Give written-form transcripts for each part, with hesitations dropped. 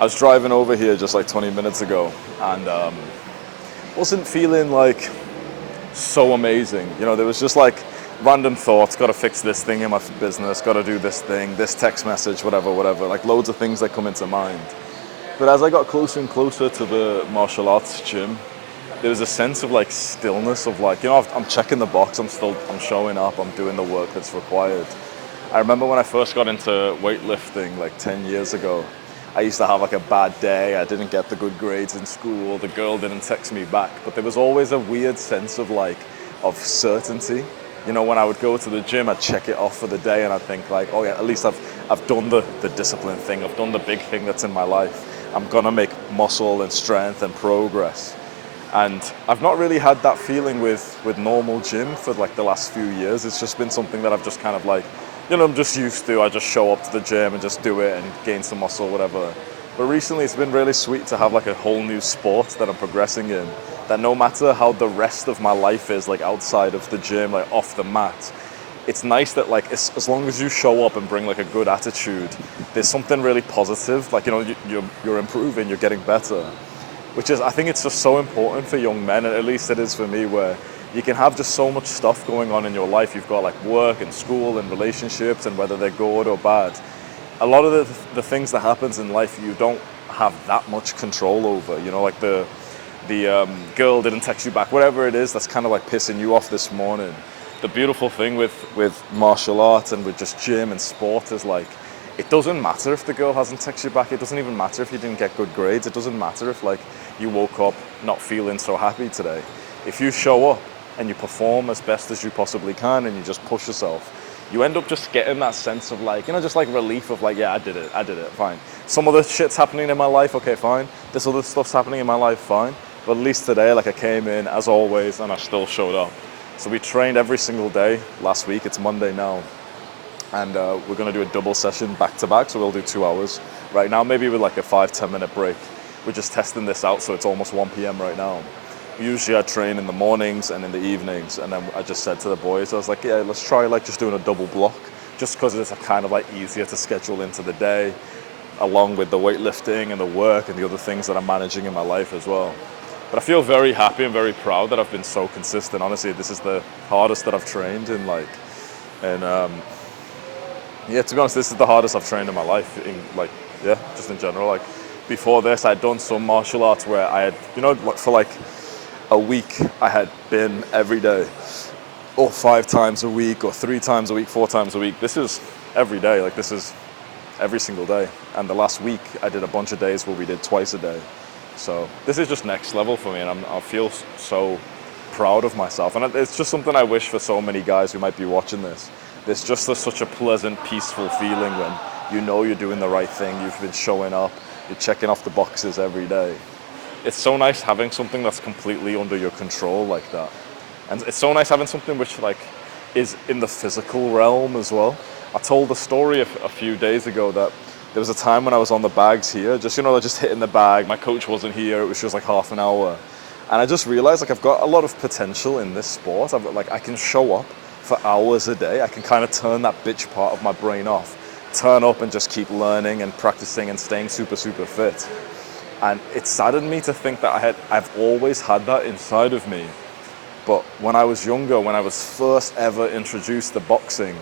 I was driving over here just like 20 minutes ago and wasn't feeling like so amazing. You know, there was just like random thoughts, got to fix this thing in my business, got to do this thing, this text message, whatever, like loads of things that come into mind. But as I got closer and closer to the martial arts gym, there was a sense of like stillness of like, you know, I'm checking the box, I'm showing up, I'm doing the work that's required. I remember when I first got into weightlifting like 10 years ago, I used to have like a bad day, I didn't get the good grades in school, the girl didn't text me back, but there was always a weird sense of like, of certainty. You know, when I would go to the gym, I'd check it off for the day and I'd think like, oh yeah, at least I've done the discipline thing, I've done the big thing that's in my life. I'm gonna make muscle and strength and progress. And I've not really had that feeling with normal gym for like the last few years. It's just been something that I've just kind of like, you know, I'm just used to. I just show up to the gym and just do it and gain some muscle, whatever. But recently it's been really sweet to have like a whole new sport that I'm progressing in, that no matter how the rest of my life is, like outside of the gym, like off the mat, it's nice that like as long as you show up and bring like a good attitude, there's something really positive. Like, you know, you're improving, you're getting better, which is, I think it's just so important for young men, and at least it is for me, where you can have just so much stuff going on in your life. You've got like work and school and relationships, and whether they're good or bad, a lot of the things that happens in life you don't have that much control over. You know, like the girl didn't text you back, whatever it is that's kind of like pissing you off this morning. The beautiful thing with martial arts and with just gym and sport is like, it doesn't matter if the girl hasn't texted you back. It doesn't even matter if you didn't get good grades. It doesn't matter if like you woke up not feeling so happy today. If you show up and you perform as best as you possibly can and you just push yourself, you end up just getting that sense of like, you know, just like relief of like, yeah, I did it, fine. Some other shit's happening in my life, okay, fine. This other stuff's happening in my life, fine. But at least today, like I came in as always and I still showed up. So we trained every single day last week. It's Monday now. And we're going to do a double session back to back, so we'll do 2 hours right now, maybe with like a 5-10 minute break. We're just testing this out, so it's almost 1 p.m. right now. Usually I train in the mornings and in the evenings, and then I just said to the boys, I was like, yeah, let's try like just doing a double block, just because it's kind of like easier to schedule into the day, along with the weightlifting and the work and the other things that I'm managing in my life as well. But I feel very happy and very proud that I've been so consistent. Honestly, this is the hardest that I've trained in like, and yeah, to be honest, this is the hardest I've trained in my life, in like, yeah, just in general. Like, before this, I'd done some martial arts where I had, you know, for like a week, I had been every day, or 5 times a week, or 3 times a week, 4 times a week. This is every day, like this is every single day. And the last week, I did a bunch of days where we did twice a day. So this is just next level for me, and I feel so proud of myself. And it's just something I wish for so many guys who might be watching this. There's just such a pleasant, peaceful feeling when you know you're doing the right thing, you've been showing up, you're checking off the boxes every day. It's so nice having something that's completely under your control like that. And it's so nice having something which like is in the physical realm as well. I told a story a few days ago that there was a time when I was on the bags here, just, you know, just hitting the bag. My coach wasn't here, it was just like half an hour. And I just realized like I've got a lot of potential in this sport. I can show up for hours a day. I can kind of turn that bitch part of my brain off, turn up and just keep learning and practicing and staying super, super fit. And it saddened me to think that I've always had that inside of me. But when I was younger, when I was first ever introduced to boxing,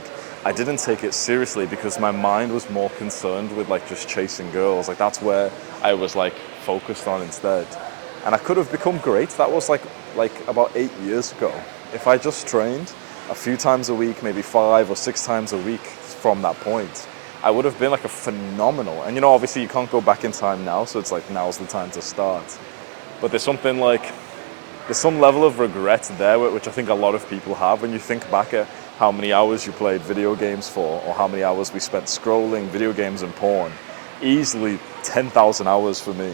I didn't take it seriously because my mind was more concerned with like just chasing girls. Like that's where I was like focused on instead. And I could have become great. That was like about 8 years ago. If I just trained a few times a week, maybe 5 or 6 times a week from that point, I would have been like a phenomenal. And you know, obviously you can't go back in time now, so it's like now's the time to start. But there's some level of regret there, which I think a lot of people have when you think back at how many hours you played video games for, or how many hours we spent scrolling video games and porn. Easily 10,000 hours for me.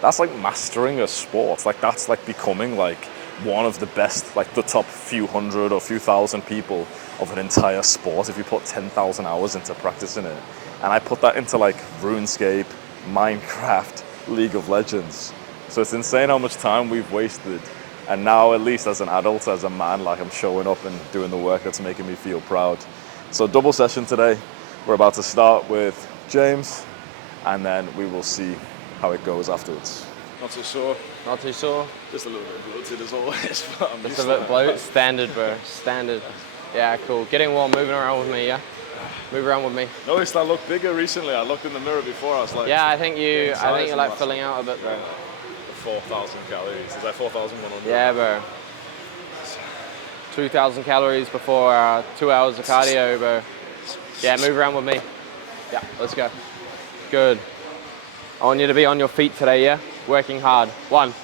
That's like mastering a sport. Like that's like becoming like one of the best, like the top few hundred or few thousand people of an entire sport if you put 10,000 hours into practicing it. And I put that into like RuneScape, Minecraft, League of Legends. So it's insane how much time we've wasted. And now, at least as an adult, as a man, like I'm showing up and doing the work that's making me feel proud. So double session today. We're about to start with James, and then we will see how it goes afterwards. Not too sure. Not too sure? Just a little bit bloated as always. But I'm just a bit bloated? Standard, bro. Standard. Yeah, cool. Getting warm, moving around with me, yeah? Move around with me. Noticed I looked bigger recently. I looked in the mirror before. I was like, yeah, I think you're like filling out a bit, bro. 4,000 calories. Is that 4,100? Yeah, bro. 2,000 calories before 2 hours of cardio, bro. Yeah, move around with me. Yeah, let's go. Good. I want you to be on your feet today, yeah? Working hard. 1.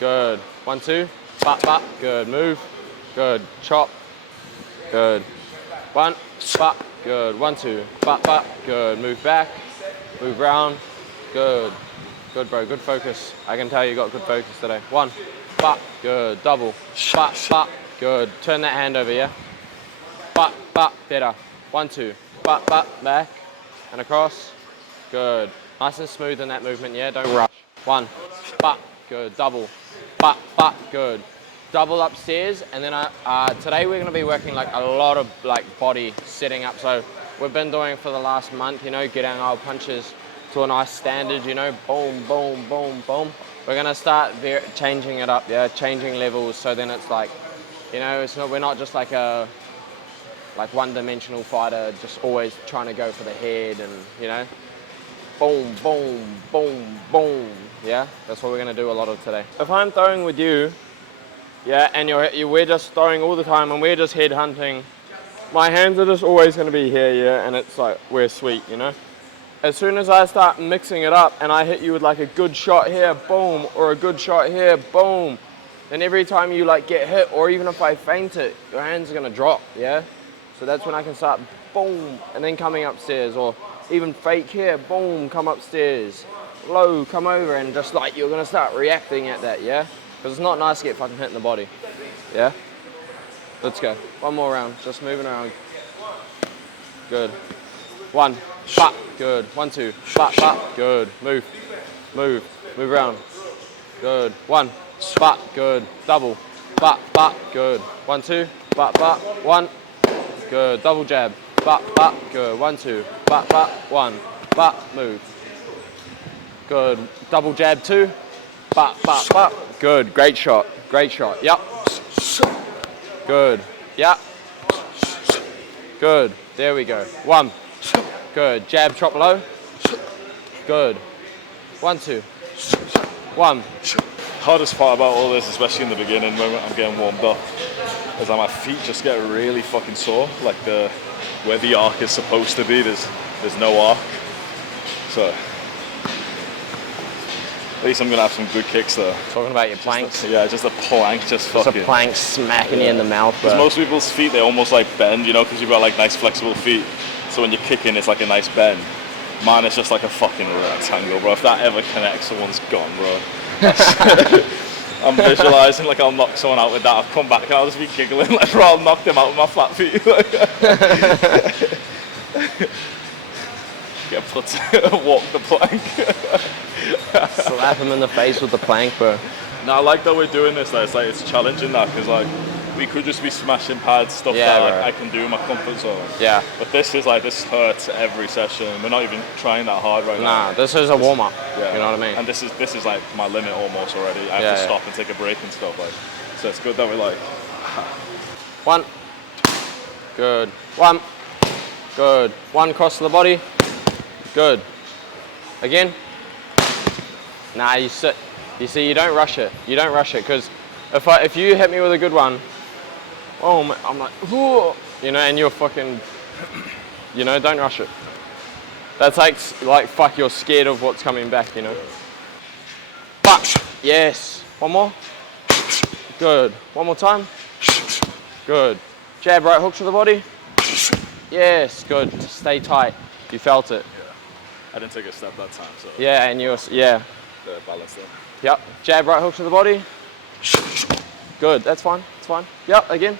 Good. 1, 2. Bop, bop. Good. Move. Good. Chop. Good. 1. Bop. Good. 1, 2. Bop, bop. Good. Move back. Move round. Good. Good, bro. Good focus. I can tell you got good focus today. 1. Bop. Good. Double. Bop, bop. Good. Turn that hand over, yeah? Bop, bop. Better. 1, 2. Bop, bop. Back. And across. Good. Nice and smooth in that movement, yeah? Don't rush. 1. Bop. Good. Double. Bop, bop. Good. Double upstairs, and then today we're going to be working like a lot of like body setting up. So we've been doing for the last month, you know, getting our punches to a nice standard, you know, boom, boom, boom, boom. We're going to start changing it up, yeah, changing levels. So then it's like, you know, we're not just like a one-dimensional fighter, just always trying to go for the head and, you know, boom, boom, boom, boom. Yeah, that's what we're going to do a lot of today. If I'm throwing with you, yeah, and we're just throwing all the time and we're just head hunting, my hands are just always going to be here, yeah, and it's like, we're sweet, you know? As soon as I start mixing it up and I hit you with like a good shot here, boom, or a good shot here, boom, then every time you like get hit, or even if I feint it, your hands are going to drop, yeah? So that's when I can start, boom, and then coming upstairs, or even fake here, boom, come upstairs, low, come over, and just like you're going to start reacting at that, yeah? Because it's not nice to get fucking hit in the body. Yeah? Let's go. One more round. Just moving around. Good. 1. Bop. Good. 1, 2. Bop, bop. Good. Move. Move. Move around. Good. 1. Bop. Good. Double. Bop, bop. Good. 1, 2. Bop, bop. 1. Good. Double jab. Bop, bop. Good. 1, 2. Bop, bop. 1. Bop. Move. Good. Double jab 2. Bop, bop, bop. Good. Great shot. Great shot. Yep. Good. Yep. Good. There we go. 1. Good. Jab, chop low. Good. 1, 2. 1. Hardest part about all this, especially in the beginning when I'm getting warmed up, is that my feet just get really fucking sore. Like where the arc is supposed to be, there's no arc. So at least I'm gonna have some good kicks though. Talking about your planks? Just a plank, just fucking. A plank smacking you in the mouth. Because most people's feet, they almost like bend, you know, because you've got like nice flexible feet. So when you're kicking, it's like a nice bend. Mine is just like a fucking rectangle, bro. If that ever connects, someone's gone, bro. I'm visualizing like I'll knock someone out with that. I'll come back and I'll just be giggling like, bro, I'll knock them out with my flat feet. Get put to walk the plank. Slap him in the face with the plank, bro. No, I like that we're doing this. Like, it's challenging that, because like we could just be smashing pads, stuff that like, I can do in my comfort zone. Yeah. But this hurts every session. We're not even trying that hard right now. Nah, this is a warm up. Yeah. You know what I mean? And this is like my limit almost already. I have to stop and take a break and stuff like. So it's good that we're like. 1. Good. 1. Good. 1 cross to the body. Good. Again. Nah, you sit. You see, you don't rush it. You don't rush it, because if you hit me with a good one, oh, I'm like, whoa, you know, and you're fucking, you know, don't rush it. That's like fuck, you're scared of what's coming back, you know. But yes. 1 more. Good. 1 more time. Good. Jab, right hook to the body. Yes. Good. Stay tight. You felt it. Yeah. I didn't take a step that time, so. Yeah, and you're The balance there. Yep. Jab, right hook to the body. Good. That's fine. It's fine. Yep. Again.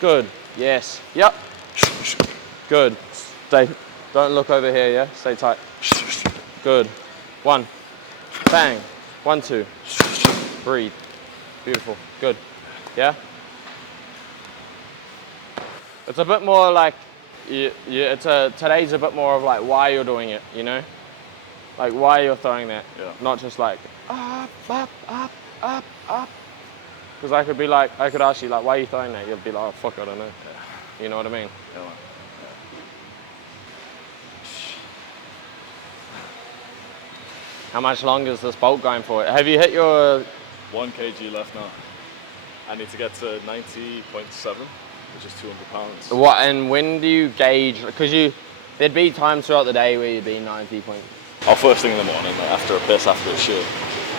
Good. Yes. Yep. Good. Stay. Don't look over here. Yeah. Stay tight. Good. 1. Bang. 1, 2. Breathe. Beautiful. Good. Yeah. It's a bit more like, today's a bit more of like why you're doing it, you know? Like why you're throwing that. Yeah. Not just like up, up, up, up, up. Because I could be like, I could ask you like, why are you throwing that? You'd be like, oh fuck, I don't know. Yeah. You know what I mean? Yeah, man. How much longer is this bulk going for? Have you hit your... 1 kg left now. I need to get to 90.7, which is 200 pounds. What, and when do you gauge, because there'd be times throughout the day where you'd be 90 point. Oh, first thing in the morning, like after a piss, after a shit.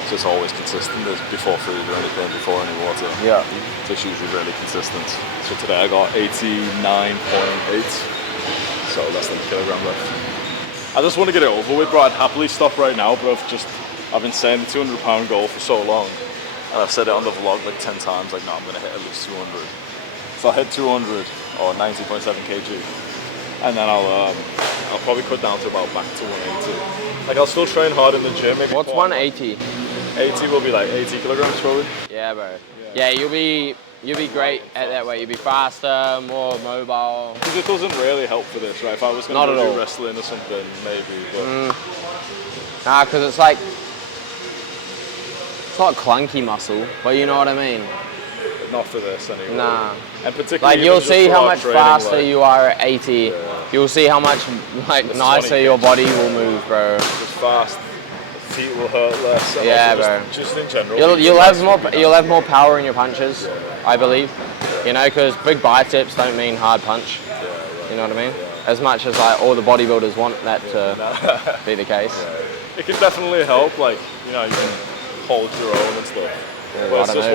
So it's always consistent. There's before food or anything, before any water. Yeah. So it's usually really consistent. So today I got 89.8. So less than a kilogram left. I just want to get it over with, bro. I'd happily stop right now, but I've been saying the 200 pound goal for so long. And I've said it on the vlog like 10 times, like, no, I'm going to hit at least 200. So I'll hit 200 or 90.7 kg. And then I'll probably cut down to about back to 180. Like, I'll still train hard in the gym. What's 180? 80 will be like 80 kilograms probably. Yeah, bro. Yeah, you'll be great at that way. You'll be faster, more mobile. Because it doesn't really help for this, right? If I was going to do wrestling or something, maybe. But Nah, because it's like, it's not clunky muscle, but you know what I mean? not for this anyway. Nah. And particularly like you'll see how much training, faster like, you are at 80. Yeah. You'll see how much like nicer your body will move, bro. It's fast. Feet will hurt less. Yeah, bro. Just in general. You'll have more power in your punches, I believe. You know, because big biceps don't mean hard punch. Yeah, right. You know what I mean? Yeah. As much as like all the bodybuilders want that to be the case. Yeah. It can definitely help. Like, you know, you can hold your own and stuff. Yeah, but it's just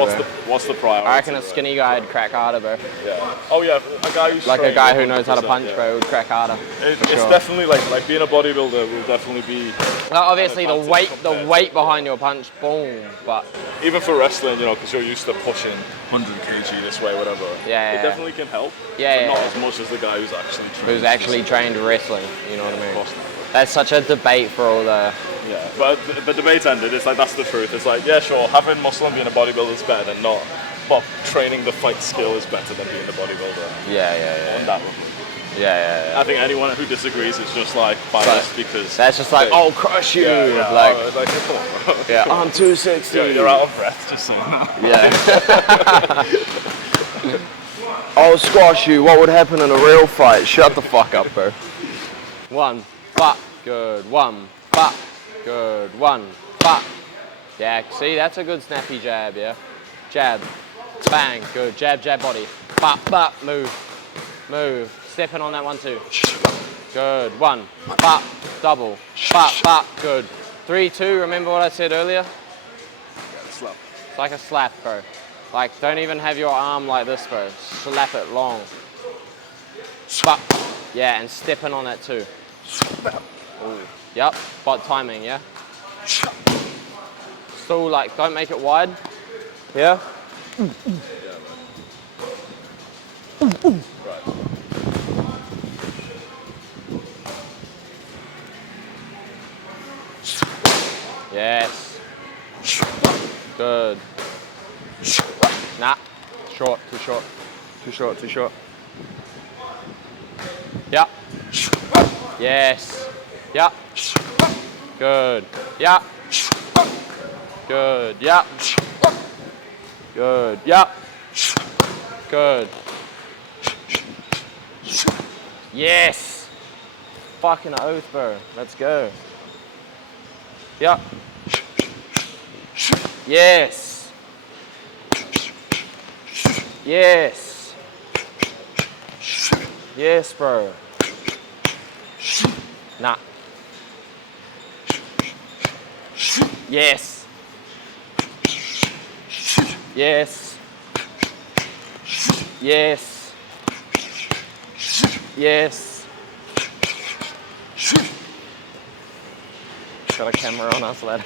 what's the priority? I reckon a skinny guy would crack harder, bro. Yeah. Oh yeah, a guy who's like a guy who knows how to punch, bro, would crack harder. It's definitely like being a bodybuilder will definitely be. Well, obviously the weight behind your punch, boom. But even for wrestling, you know, because you're used to pushing 100 kg this way, whatever. Yeah. It definitely can help. Yeah. But not as much as the guy who's actually trained wrestling. You know what I mean? That's such a debate for all the. Yeah, but the debate's ended. It's like, that's the truth. It's like, yeah, sure, having muscle and being a bodybuilder is better than not, but training the fight skill is better than being a bodybuilder. Yeah. On that level. Yeah. I think anyone who disagrees is just like biased because that's just like, I'll crush you. Yeah. Like, yeah, I'm 260. You're out of breath just saying that. Yeah. I'll squash you. What would happen in a real fight? Shut the fuck up, bro. 1, fuck, good. 1, fuck, good. 1, fuck. Yeah, see, that's a good snappy jab, yeah? Jab, bang, good. Jab, body. Bop, move. Stepping on that one too. Good. 1, bop, double. Bop, good. 3, 2, remember what I said earlier? Yeah, slap. It's like a slap, bro. Like, don't even have your arm like this, bro. Slap it long. Bop. Yeah, and stepping on that too. Ooh. Yep, but timing, yeah? Still, like, don't make it wide. Yeah? Right. Yes. Good. Nah. Short, too short. Yeah. Yes. Yeah. Good. Yeah. Good. Yeah. Good. Yeah. Good. Yes. Fucking oath, bro. Let's go. Yeah. Yes. Yes. Yes, bro. Nah. Yes. Yes. Yes. Yes. Got a camera on us, lad.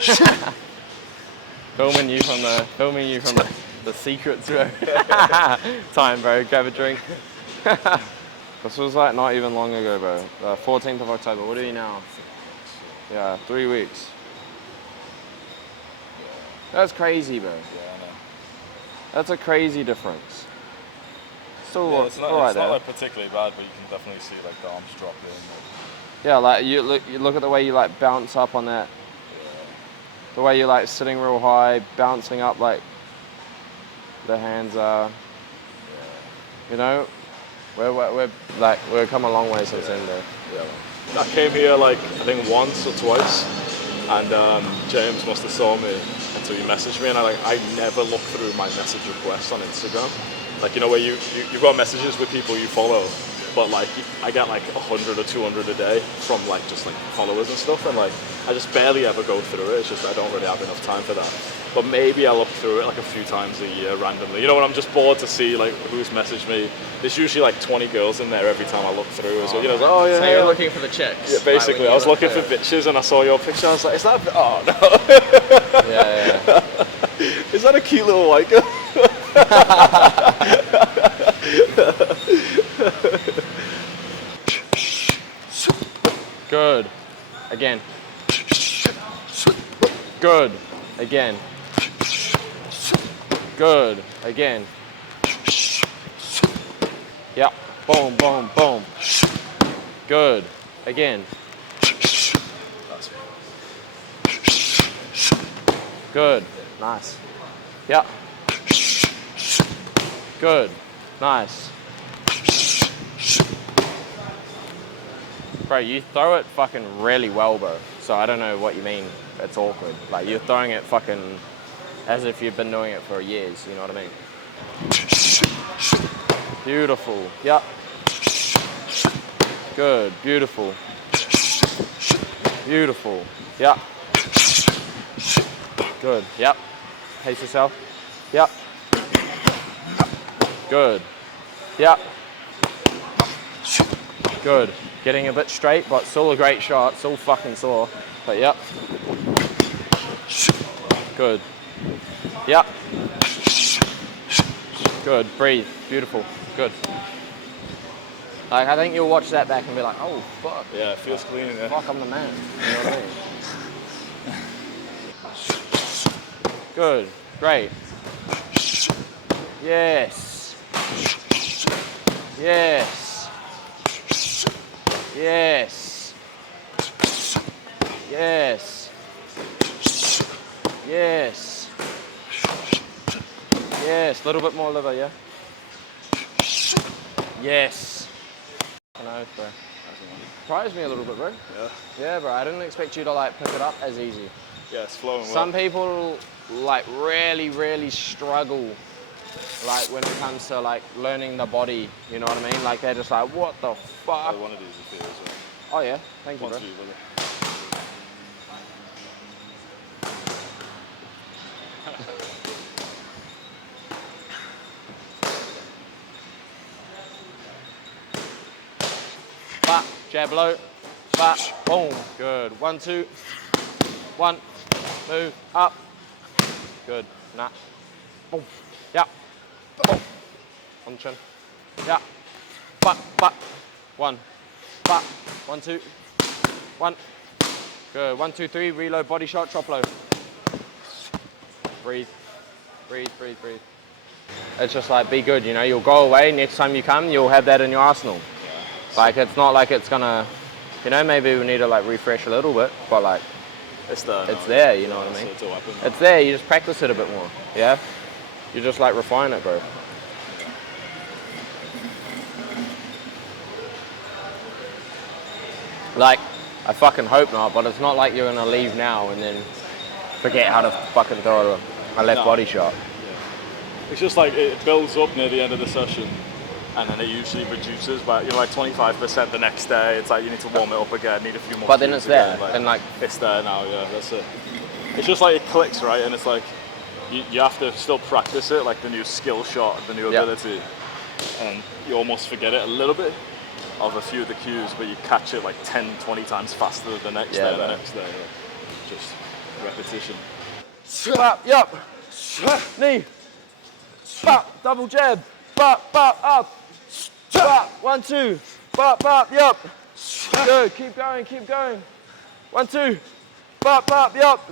filming you from the secrets, bro. Time, bro. Grab a drink. This was like not even long ago, bro. 14th of October. What are you now? Yeah, 3 weeks. That's crazy, bro. Yeah, I know. That's a crazy difference. Still, yeah, it's not like like particularly bad, but you can definitely see like the arms dropping. Yeah, like you look at the way you like bounce up on that. The way you're like sitting real high, bouncing up like the hands are. You know, we've come a long way since then, though. Yeah. I came here like I think once or twice, and James must have saw me until he messaged me, and I never look through my message requests on Instagram. Like, you know, where you've got messages with people you follow, but like I get like 100 or 200 a day from like just like followers and stuff, and like I just barely ever go through it. It's just I don't really have enough time for that. But maybe I'll look through it like a few times a year randomly. You know, when I'm just bored to see like who's messaged me. There's usually like 20 girls in there every time I look through. So you know, it's like, oh yeah. So you're looking for the chicks. Yeah, basically. Like I was looking for bitches, and I saw your picture. I was like, is that? Oh no. Yeah. Is that a cute little white girl? Good. Again. Good. Again. Good. Again. Yep. Boom, boom, boom. Good. Again. Good. Nice. Yep. Good. Nice. Bro, you throw it fucking really well, bro. So I don't know what you mean it's awkward. Like, you're throwing it fucking as if you've been doing it for years, you know what I mean? Beautiful. Yep. Good. Beautiful. Beautiful. Yep. Good. Yep. Pace yourself. Yep. Good. Yep. Good. Getting a bit straight, but still a great shot. Still fucking sore. But yep. Good. Yep. Good. Breathe. Beautiful. Good. Like, I think you'll watch that back and be like, oh, fuck. Yeah, it feels clean. Yeah. Fuck, I'm the man. You know what I mean? Good. Great. Yes. Yes. Yes. Yes. Yes. Yes. A little bit more liver, yeah? Yes. I know, bro. Surprised me a little bit, bro. Yeah. Yeah, bro. I didn't expect you to like pick it up as easy. Yeah, it's flowing well. Some people like really struggle like when it comes to like learning the body, you know what I mean? Like they're just like, what the fuck? One of these is here as well. Oh yeah, thank you, bro. Back, jab low, back, boom, good. 1, 2, 1, move, up, good, nah, boom, yeah, boom, on the chin, yeah, back, 1, back, 1, 2, 1, good, 1, 2, 3, reload, body shot, drop low, breathe, breathe, breathe, breathe. It's just like, be good, you know, you'll go away, next time you come, you'll have that in your arsenal. Like, it's not like it's gonna, you know, maybe we need to like refresh a little bit, but like, it's there. It's there, you know what I mean? It's there, you just practice it a bit more, yeah? You just like refine it, bro. Like, I fucking hope not, but it's not like you're gonna leave now and then forget how to fucking throw a left body shot. Yeah. It's just like, it builds up near the end of the session. And then it usually reduces by, you know, like 25% the next day. It's like you need to warm it up again, need a few more. But then it's there, and like it's there now. Yeah, that's it. It's just like it clicks, right? And it's like you have to still practice it, like the new skill shot, the new ability, and you almost forget it a little bit of a few of the cues, but you catch it like 10, 20 times faster the next day, the next day. Yeah. Just repetition. Bop, yup. Knee. Bop, double jab. Bop, bop, up. Bop, 1, 2. Bop, bop, yup. Good, keep going, keep going. 1, 2. Bop, bop, yup.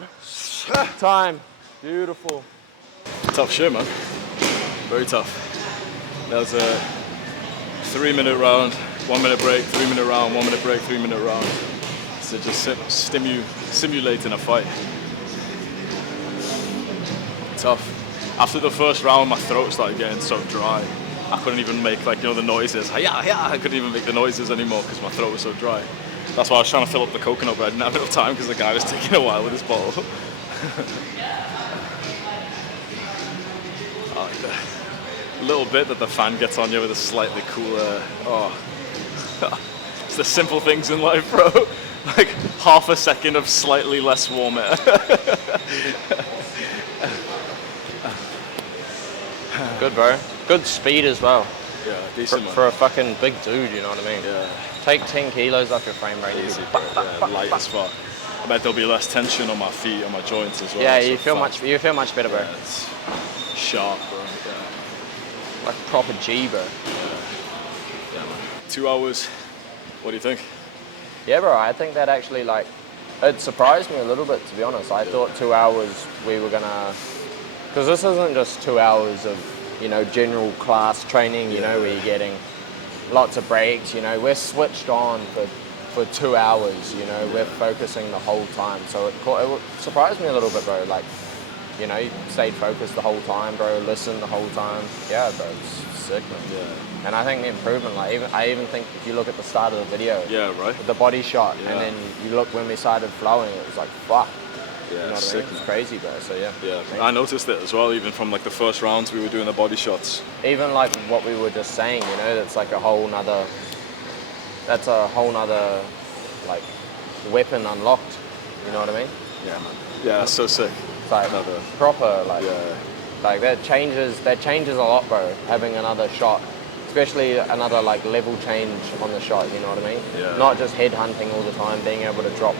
Time. Beautiful. Tough shit, man. Very tough. That was a 3-minute round. 1 minute break, 3 minute round, 1 minute break, 3 minute round. So just simulating a fight. Tough. After the first round, my throat started getting so dry. I couldn't even make, like, you know, the noises. I couldn't even make the noises anymore because my throat was so dry. That's why I was trying to fill up the coconut, but I didn't have enough time because the guy was taking a while with his bottle. A little bit that the fan gets on you with a slightly cooler. Oh, it's the simple things in life, bro. Like half a second of slightly less warm air. Good, bro. Good speed as well. Yeah, decent For a fucking big dude, you know what I mean? Yeah. Take 10 kilos off your frame rate. Easy, bro. Yeah, light as fuck. I bet there'll be less tension on my feet, on my joints as well. Yeah, so you feel much better, bro. Yeah, it's sharp, bro. Yeah. Like proper G, bro. Yeah, man. 2 hours. What do you think? Yeah, bro. I think that actually, like, it surprised me a little bit, to be honest. I thought 2 hours we were gonna, because this isn't just 2 hours of, you know, general class training. You know, where you're getting lots of breaks. You know, we're switched on for 2 hours. You know, we're focusing the whole time. So it surprised me a little bit, bro. Like, you know, you stayed focused the whole time, bro. Listened the whole time. Yeah, bro. It's sick, man. Yeah. And I think the improvement, like, I even think if you look at the start of the video, right. with the body shot, Yeah. and then you look when we started flowing, it was like, fuck. Yeah, You know what I sick, mean? It's man. crazy, bro. So yeah. Yeah, I noticed it as well, even from like the first rounds we were doing the body shots. Even like what we were just saying, you know, that's like a whole nother like weapon unlocked. You know what I mean? Yeah, man. Yeah, that's so sick. It's like Another- proper, like, Yeah. like that changes a lot, bro. Having another shot, especially another like level change on the shot. You know what I mean? Yeah. Not just head hunting all the time, being able to drop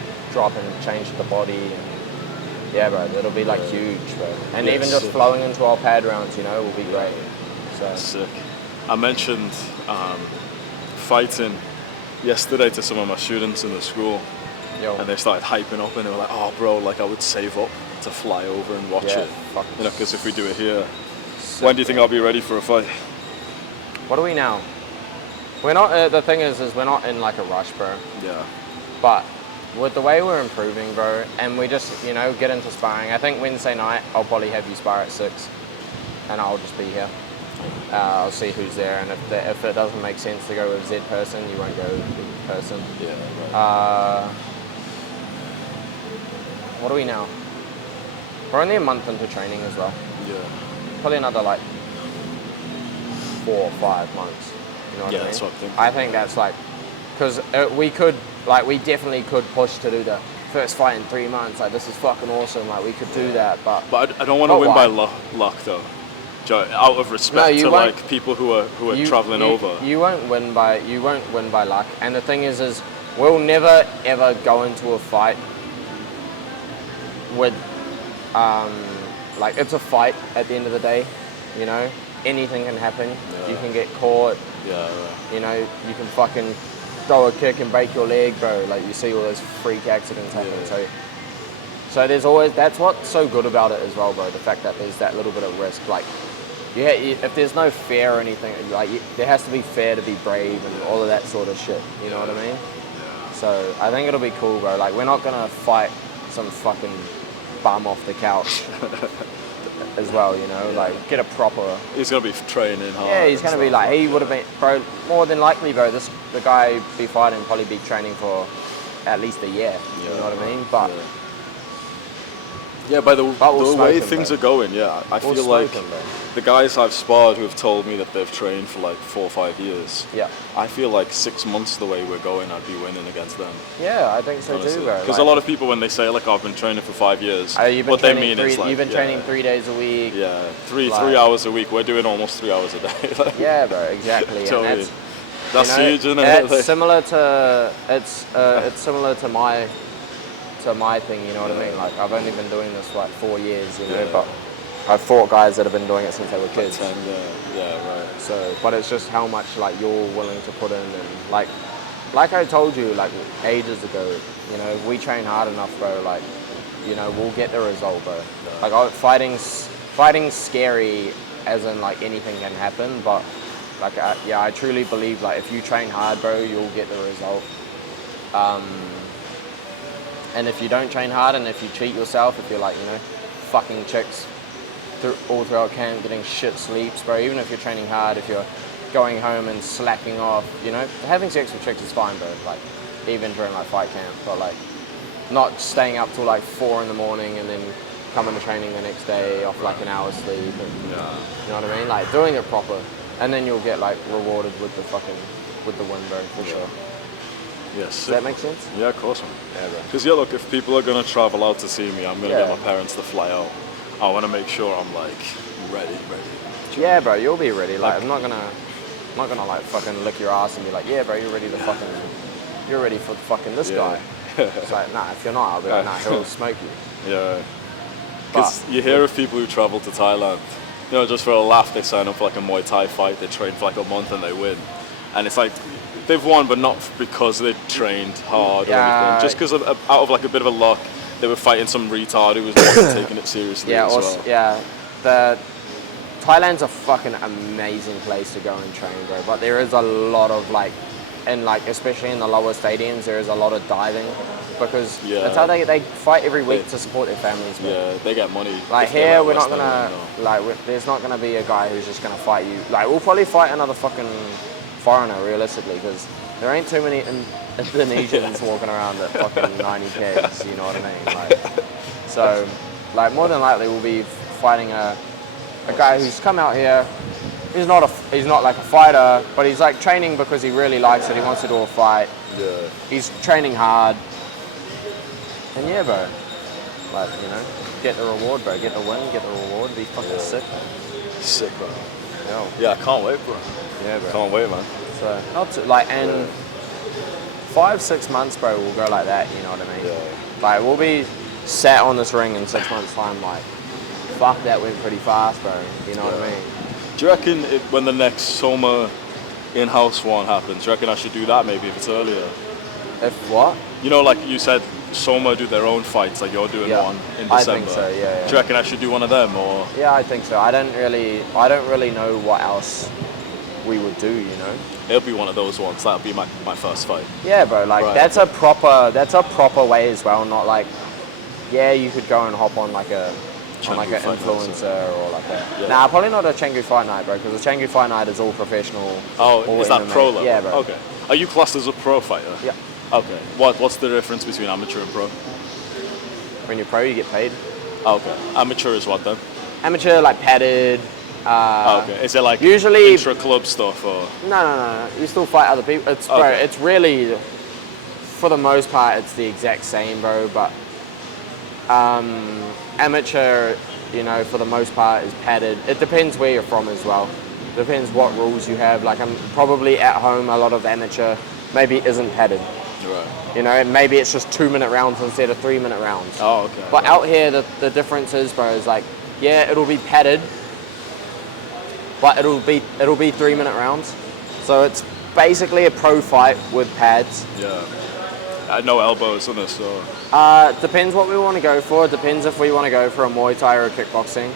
and change the body. Yeah, bro, it'll be like huge, bro. And Yeah, even just sick. flowing into our pad rounds, you know, will be great. So Sick. I mentioned fighting yesterday to some of my students in the school, yo, and they started hyping up, and they were like, "Oh, bro, like I would save up to fly over and watch yeah, it, fuck, you know, because if we do it here, sick, when do you think bro. I'll be ready for a fight?" What are we now? We're not. The thing is we're not in like a rush, bro. Yeah. But with the way we're improving, bro, and we just, you know, get into sparring. I think Wednesday night I'll probably have you spar at 6, and I'll just be here. I'll see who's there, and if it doesn't make sense to go with Z person, you won't go with person. Yeah. Right. What are we now? We're only a month into training as well. Yeah. Probably another like 4 or 5 months. You know what I mean? That's what I'm thinking. I think that's like, because we definitely could push to do the first fight in 3 months. Like, this is fucking awesome. Like, we could do that, but I don't want to But win why? by luck though. Out of respect you to won't. like people who are traveling over. You won't win by luck. And the thing is we'll never ever go into a fight with like, it's a fight at the end of the day. You know, anything can happen. Yeah. You can get caught. Yeah. Right. You know, you can fucking throw a kick and break your leg, bro. Like, you see all those freak accidents happen. Yeah. So there's always, that's what's so good about it as well, bro. The fact that there's that little bit of risk. Like, if there's no fear or anything, like, there has to be fear to be brave and all of that sort of shit. You know what I mean? So I think it'll be cool, bro. Like, we're not gonna fight some fucking bum off the couch as well, you know? Like, get a proper... He's gonna be training hard. Yeah, he's and gonna be stuff. like, he would have been, bro, more than likely, bro, the guy be fighting probably be training for at least a year. You know what I mean? But Yeah, by the we'll way smoke him, things bro. are going, yeah, I We'll feel smoke like him, bro. the guys I've sparred who have told me that they've trained for like 4 or 5 years, Yeah. I feel like 6 months the way we're going, I'd be winning against them. Yeah, I think so too, bro. Because Like, a lot of people, when they say like, oh, I've been training for 5 years, you've been what they training mean is like, you've been training 3 days a week. Yeah, three like- hours a week. We're doing almost 3 hours a day. Like, Yeah, bro, exactly. totally. And That's you know, huge, isn't it? It's Like- similar to my thing, you know what I mean? Like, I've only been doing this for like 4 years, you know, Yeah. but I've fought guys that have been doing it since they were Like kids. 10, yeah, right. So, but it's just how much like you're willing to put in, and like I told you like ages ago, you know, if we train hard enough, bro, like, you know, we'll get the result, bro. Like, fighting's scary, as in like anything can happen, but Like, yeah, I truly believe, like, if you train hard, bro, you'll get the result. And if you don't train hard and if you cheat yourself, if you're like, you know, fucking chicks all throughout camp, getting shit sleeps, bro, even if you're training hard, if you're going home and slacking off, you know, having sex with chicks is fine, bro, like, even during like fight camp, but like, not staying up till like 4 in the morning and then coming to training the next day off like an hour's sleep, and, you know what I mean, like, doing it proper, and then you'll get like rewarded with the win, bro, for sure. Yes. Does that make sense? Yeah, of course, man. Yeah, bro. Because, yeah, look, if people are going to travel out to see me, I'm going to get my parents to fly out. I want to make sure I'm, like, ready. Yeah, bro, you'll be ready. Like, I'm not gonna like fucking lick your ass and be like, yeah, bro, you're ready for fucking this guy. It's like, nah, if you're not, I'll be like, nah, he'll smoke you. Yeah. Because you hear of people who travel to Thailand, you know, just for a laugh, they sign up for like a Muay Thai fight, they train for like a month and they win. And it's like, they've won, but not because they trained hard or anything. Just because out of like a bit of a luck, they were fighting some retard who was not taking it seriously as well. Yeah, Thailand's a fucking amazing place to go and train, bro. But there is a lot of like, and like especially in the lower stadiums, there is a lot of diving because that's how they fight every week to support their families. Bro. Yeah, they get money. Like here, we're not gonna there's not gonna be a guy who's just gonna fight you. Like we'll probably fight another fucking foreigner realistically because there ain't too many Indonesians walking around at fucking 90 kgs. You know what I mean? Like, so like more than likely we'll be fighting a guy who's come out here. He's not like a fighter, but he's like training because he really likes it. He wants to do a fight. Yeah. He's training hard. And yeah, bro. Like, you know, get the reward, bro. Get the win, get the reward. Be fucking sick, man. Sick, bro. Yeah, I can't wait, bro. Yeah, bro. Can't wait, man. So, not to, like, and 5-6 months, bro, we'll go like that, you know what I mean? Yeah. Like, we'll be sat on this ring in 6 months' time, like, fuck, that went pretty fast, bro. You know what I mean? Do you reckon when the next Soma in-house one happens, do you reckon I should do that maybe if it's earlier? If what? You know, like you said, Soma do their own fights, like you're doing one in December. I think so, yeah. Do you reckon I should do one of them, or? Yeah, I think so. I don't really know what else we would do, you know? It'll be one of those ones. That'll be my first fight. Yeah, bro. Like that's a proper way as well. Not like, yeah, you could go and hop on like an influencer or like a. Yeah. Nah, probably not a Canggu Fight Night, bro. Because the Canggu Fight Night is all professional. Oh, is that MMA. pro level? Yeah, bro. Okay. Are you classed as a pro fighter? Yeah. Okay. What's the difference between amateur and pro? When you're pro, you get paid. Okay. Amateur is what then? Amateur, like padded. Okay. Is it like usually intra-club stuff or? No. You still fight other people. It's bro. It's really, for the most part, it's the exact same, bro. But amateur, you know, for the most part, is padded. It depends where you're from as well. Depends what rules you have. Like I'm probably at home. A lot of amateur maybe isn't padded. Right. You know, maybe it's just 2-minute rounds instead of 3-minute rounds. Oh, okay. But out here, the difference is, bro, is like, yeah, it'll be padded, but it'll be 3-minute rounds. So it's basically a pro fight with pads. Yeah. No elbows on this, so. Depends what we want to go for. It depends if we want to go for a Muay Thai or a kickboxing.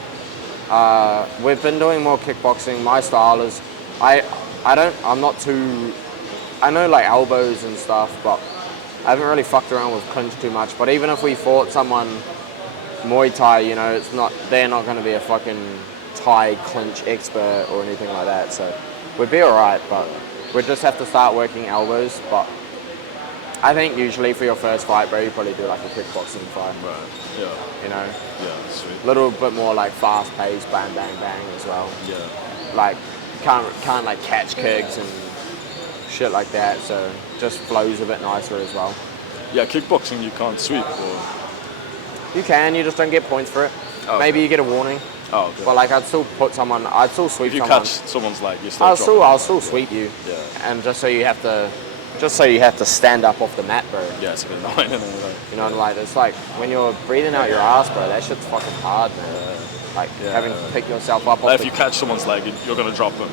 We've been doing more kickboxing. My style is, I'm not too. I know like elbows and stuff, but I haven't really fucked around with clinch too much. But even if we fought someone Muay Thai, you know, they're not going to be a fucking Thai clinch expert or anything like that. So we'd be alright, but we just have to start working elbows. But I think usually for your first fight, bro, you probably do like a kickboxing fight. Right. Yeah. You know. Yeah. Sweet. A little bit more like fast paced, bang, bang, bang as well. Yeah. Like can't like catch kicks and shit like that, so just flows a bit nicer as well. Yeah, kickboxing you can't sweep. Or... You can, you just don't get points for it. Okay. Maybe you get a warning. Oh, okay. But like I'd still sweep someone. If you catch someone's leg, you still I'll still sweep you. Yeah. And just so you have to stand up off the mat, bro. Yeah, it's a bit annoying. You know, like it's like when you're breathing out your ass, bro, that shit's fucking hard, man. Like having to pick yourself up off if you catch someone's leg, you're gonna drop them.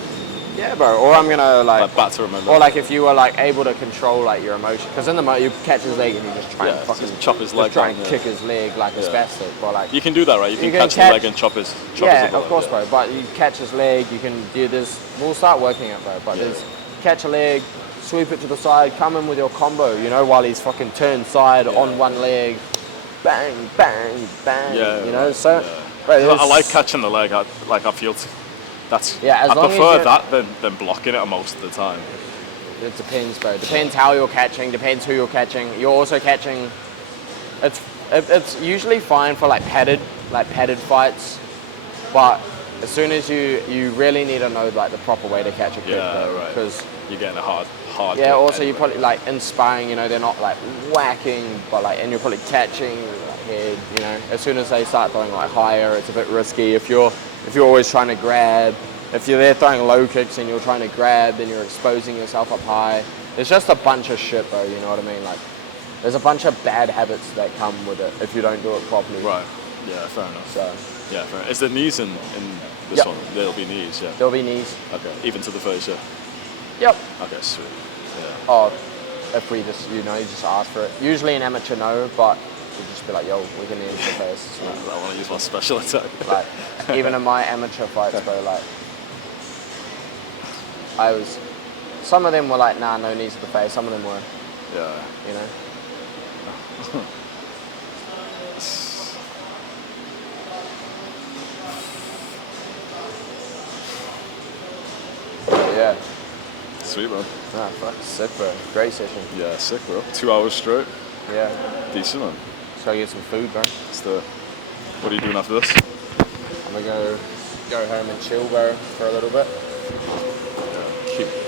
Yeah, bro. Or I'm gonna like back to remember. Or like if you were like able to control like your emotion, because in the moment you catch his leg and you just try and fucking chop his leg. Try and kick his leg like a spastic. But like you can do that, right? You can catch the leg and chop his. Yeah, of course, bro. But you catch his leg. You can do this. We'll start working it, bro. But there's catch a leg, sweep it to the side, come in with your combo. You know, while he's fucking turned side on one leg, bang, bang, bang. Yeah. You know, so. Bro, I like catching the leg. I feel. That's. Yeah, I prefer that than blocking it most of the time. It depends, bro. Depends how you're catching. Depends who you're catching. You're also catching. It's usually fine for like padded fights, but as soon as you really need to know like the proper way to catch a kick, right. Because you're getting a hard. Yeah. Also, you're probably like in sparring. You know, they're not like whacking, but like, and you're probably catching like, head. You know, as soon as they start throwing like higher, it's a bit risky. If you're always trying to grab, if you're there throwing low kicks and you're trying to grab, then you're exposing yourself up high. It's just a bunch of shit, bro. You know what I mean? Like, there's a bunch of bad habits that come with it if you don't do it properly. Right. Yeah. Fair enough. So. Yeah. Fair enough. Is there knees in this one? There'll be knees. Yeah. There'll be knees. Okay. Even to the face. Yeah. Yep. Okay. Sweet. Yeah. Oh, if we just you just ask for it. Usually an amateur no, but we'll just be like, yo, we can knee into the face. I want to use my special attack. Like, even in my amateur fights, bro, like, some of them were like, nah, no knees to the face. Some of them were, you know. Yeah. Sweet, bro. Nah, fuck, sick, bro. Great session. Yeah, sick, bro. 2 hours straight. Yeah. Decent, man. Let's go get some food, bro. What are you doing after this? I'm gonna go home and chill, bro, for a little bit.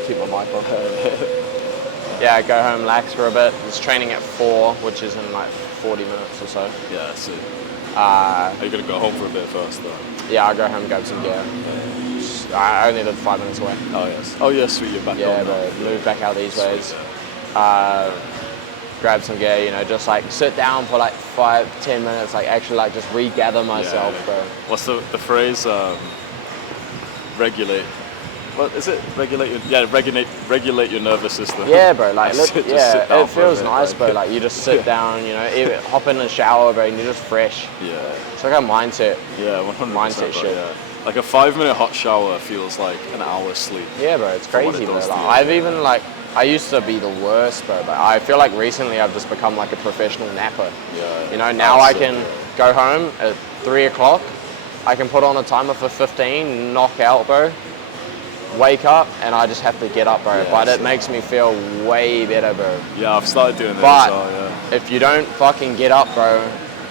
Keep my mic on. Yeah, go home, relax for a bit. It's training at 4, which is in like 40 minutes or so. Yeah, that's it. Are you gonna go home for a bit first, though? Yeah, I'll go home and grab some gear. I only live 5 minutes away. Oh, yes. Oh, yeah, sweet. You're back home. Yeah, bro. Move back out these ways. Grab some gear, you know, just like sit down for like 5-10 minutes, like actually like just regather myself, bro. What's the phrase? Regulate. What is it? Regulate your nervous system. Yeah, bro. Like, it feels bit, nice, bro. Like you just sit down, you know, hop in the shower, bro, and you're just fresh. Yeah. It's like a mindset. Yeah, 100%. Mindset shit. Yeah. Like a 5-minute hot shower feels like an hour's sleep. Yeah, bro. It's crazy, bro. Like, I used to be the worst, bro, but I feel like recently I've just become like a professional napper. Yeah. You know, now I can go home at 3 o'clock. I can put on a timer for 15, knock out, bro. Wake up, and I just have to get up, bro. Yeah, but it makes me feel way better, bro. Yeah, I've started doing that but as well, yeah. If you don't fucking get up, bro,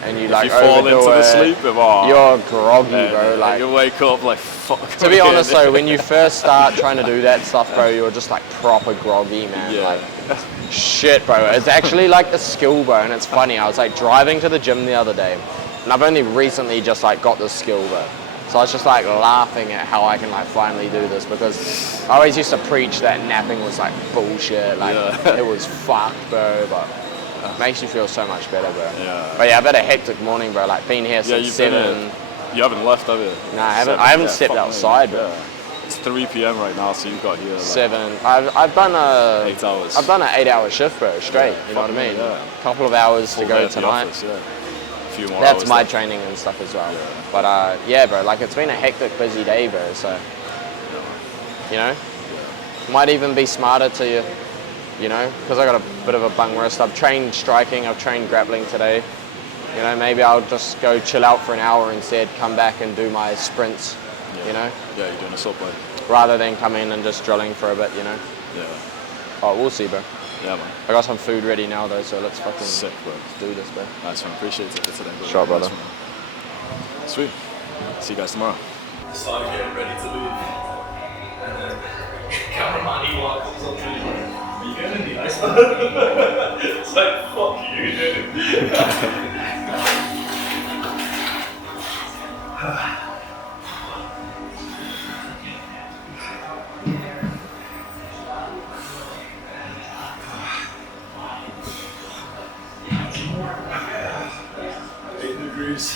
and you like fall overdo into the it, sleep, you're groggy, bro. Like, you wake up like fuck. To be honest, though, when you first start trying to do that stuff, bro, you're just like proper groggy, man. Yeah. Like, shit, bro. It's actually like a skill, bro, and it's funny. I was like driving to the gym the other day, and I've only recently just like got this skill, bro. So I was just like laughing at how I can like finally do this, because I always used to preach that napping was like bullshit, like it was fucked, bro, but it makes you feel so much better, bro. Yeah. But yeah, I've had a hectic morning, bro. Like been here since 7. You haven't left, have you? Nah, I haven't stepped outside, bro. Yeah. It's 3 p.m. right now, so you've got here. Like 7. I've done 8 hours. I've done an 8-hour shift, bro, straight. Yeah, you know what I mean? Yeah. A couple of hours Full to go day at the tonight. office, a few more That's hours my left. training and stuff as well. Yeah. But yeah, bro, like it's been a hectic, busy day, bro. So, you know, might even be smarter to you know, because I got a bit of a bung wrist. I've trained striking, I've trained grappling today. You know, maybe I'll just go chill out for an hour instead, come back and do my sprints, you know? Yeah, you're doing a sub play. Rather than come in and just drilling for a bit, you know? Yeah. Oh, we'll see, bro. Yeah, man. I got some food ready now, though, so let's fucking sick, bro. Let's do this, bro. Nice one. Appreciate it today, bro. Sure, brother. Nice, sweet. See you guys tomorrow. Started getting ready to leave. And then cameraman Ewok comes up to me like, are you going in the ice? It's like, fuck you, dude. Degrees.